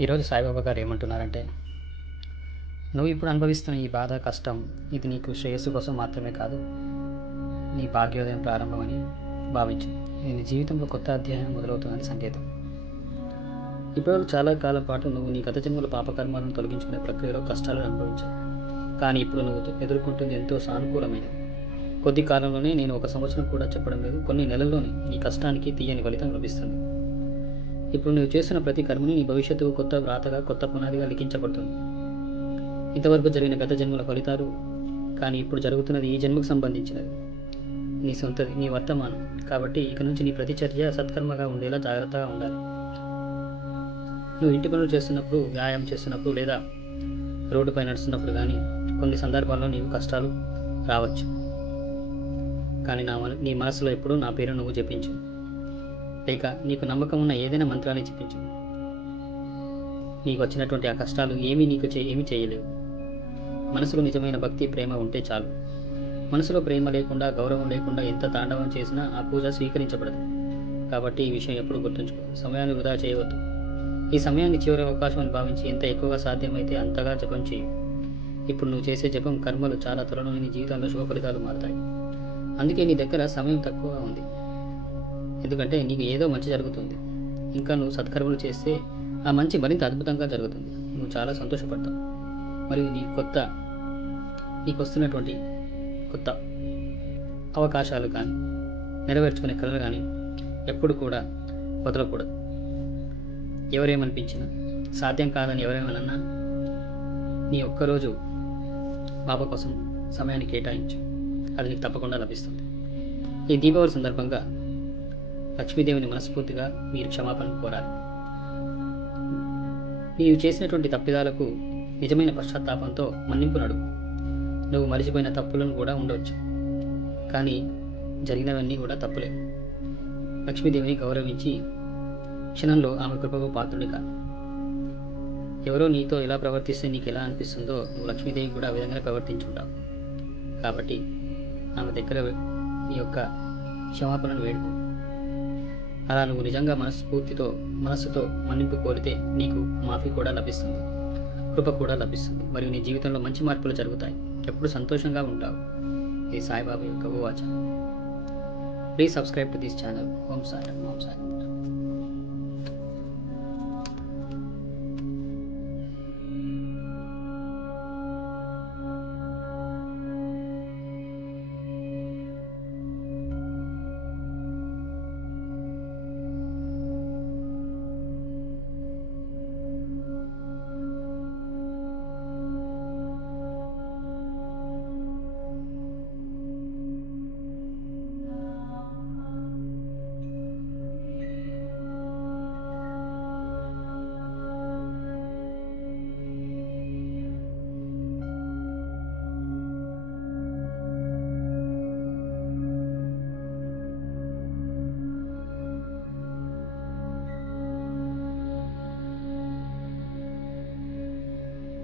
ఈరోజు సాయిబాబా గారు ఏమంటున్నారంటే నువ్వు ఇప్పుడు అనుభవిస్తున్న ఈ బాధ కష్టం ఇది నీకు శ్రేయస్సు కోసం మాత్రమే కాదు నీ భాగ్యోదయం ప్రారంభమని భావించు నీ జీవితంలో కొత్త అధ్యాయం మొదలవుతుందని సంకేతం. ఇప్పటివరకు చాలా కాలం పాటు నువ్వు నీ గత జన్మల పాపకర్మాలను తొలగించుకునే ప్రక్రియలో కష్టాలను అనుభవించావు. కానీ ఇప్పుడు నువ్వు ఎదుర్కొంటుంది ఎంతో సానుకూలమైనది. కొద్ది కాలంలోనే నేను ఒక సంవత్సరం కూడా చెప్పడం లేదు. కొన్ని నెలల్లోనే నీ కష్టానికి తీయని ఫలితం లభిస్తుంది. ఇప్పుడు నువ్వు చేస్తున్న ప్రతి కర్మని నీ భవిష్యత్తుకు కొత్త వ్రాతగా కొత్త పునాదిగా లిఖించబడుతుంది. ఇంతవరకు జరిగిన గత జన్మల ఫలితాలు కానీ ఇప్పుడు జరుగుతున్నది ఈ జన్మకు సంబంధించినది నీ సొంతది నీ వర్తమానం. కాబట్టి ఇక నుంచి నీ ప్రతిచర్య సత్కర్మగా ఉండేలా జాగ్రత్తగా ఉండాలి. నువ్వు ఇంటి పనులు చేస్తున్నప్పుడు వ్యాయామం చేస్తున్నప్పుడు లేదా రోడ్డుపై నడుస్తున్నప్పుడు కానీ కొన్ని సందర్భాల్లో నీవు కష్టాలు రావచ్చు. కానీ నా నీ మనసులో ఎప్పుడూ నా పేరు నువ్వు జపించు. లేక నీకు నమ్మకం ఉన్న ఏదైనా మంత్రాన్ని చెప్పించు. నీకు వచ్చినటువంటి ఆ కష్టాలు ఏమీ నీకు చే ఏమీ చేయలేవు. మనసులో నిజమైన భక్తి ప్రేమ ఉంటే చాలు. మనసులో ప్రేమ లేకుండా గౌరవం లేకుండా ఎంత తాండవం చేసినా ఆ పూజ స్వీకరించబడదు. కాబట్టి ఈ విషయం ఎప్పుడు గుర్తుంచుకో. సమయాన్ని వృధా చేయవద్దు. ఈ సమయాన్ని చివరి అవకాశం అని భావించి ఎంత ఎక్కువగా సాధ్యమైతే అంతగా జపం చేయి ఇప్పుడు నువ్వు చేసే జపం కర్మలు చాలా త్వరలో నీ జీవితంలో శుభ ఫలితాలు మారుతాయి. అందుకే నీ దగ్గర సమయం తక్కువగా ఉంది. ఎందుకంటే నీకు ఏదో మంచి జరుగుతుంది. ఇంకా నువ్వు సత్కర్మలు చేస్తే ఆ మంచి మరింత అద్భుతంగా జరుగుతుంది. నువ్వు చాలా సంతోషపడతావు. మరియు నీ కొత్త నీకు వస్తున్నటువంటి కొత్త అవకాశాలు కానీ నెరవేర్చుకునే కళలు కానీ ఎప్పుడు కూడా వదలకూడదు. ఎవరేమనిపించినా సాధ్యం కాదని ఎవరేమనన్నా నీ ఒక్కరోజు బాబా కోసం సమయాన్ని కేటాయించు. అది నీకు తప్పకుండా లభిస్తుంది. ఈ దీపావళి సందర్భంగా లక్ష్మీదేవిని మనస్ఫూర్తిగా మీరు క్షమాపణ కోరాలి. నీవు చేసినటువంటి తప్పిదాలకు నిజమైన పశ్చాత్తాపంతో మన్నింపు నువ్వు మరిచిపోయిన తప్పులను కూడా ఉండవచ్చు. కానీ జరిగినవన్నీ కూడా తప్పులే. లక్ష్మీదేవిని గౌరవించి క్షణంలో ఆమె కృపకు పాత్రుడిగా ఎవరో నీతో ఎలా ప్రవర్తిస్తే నీకు ఎలా అనిపిస్తుందో నువ్వు లక్ష్మీదేవి కూడా ఆ విధంగా ప్రవర్తించుంటావు. కాబట్టి ఆమె దగ్గర నీ యొక్క క్షమాపణను వేడుకో. అలా నువ్వు నిజంగా మనస్ఫూర్తితో మనస్సుతో మన్నింపు కోరితే నీకు మాఫీ కూడా లభిస్తుంది. కృప కూడా లభిస్తుంది. మరియు నీ జీవితంలో మంచి మార్పులు జరుగుతాయి. ఎప్పుడు సంతోషంగా ఉంటావు. ఇది సాయిబాబా యొక్క వాచ please subscribe to this channel Om Sai Om Sai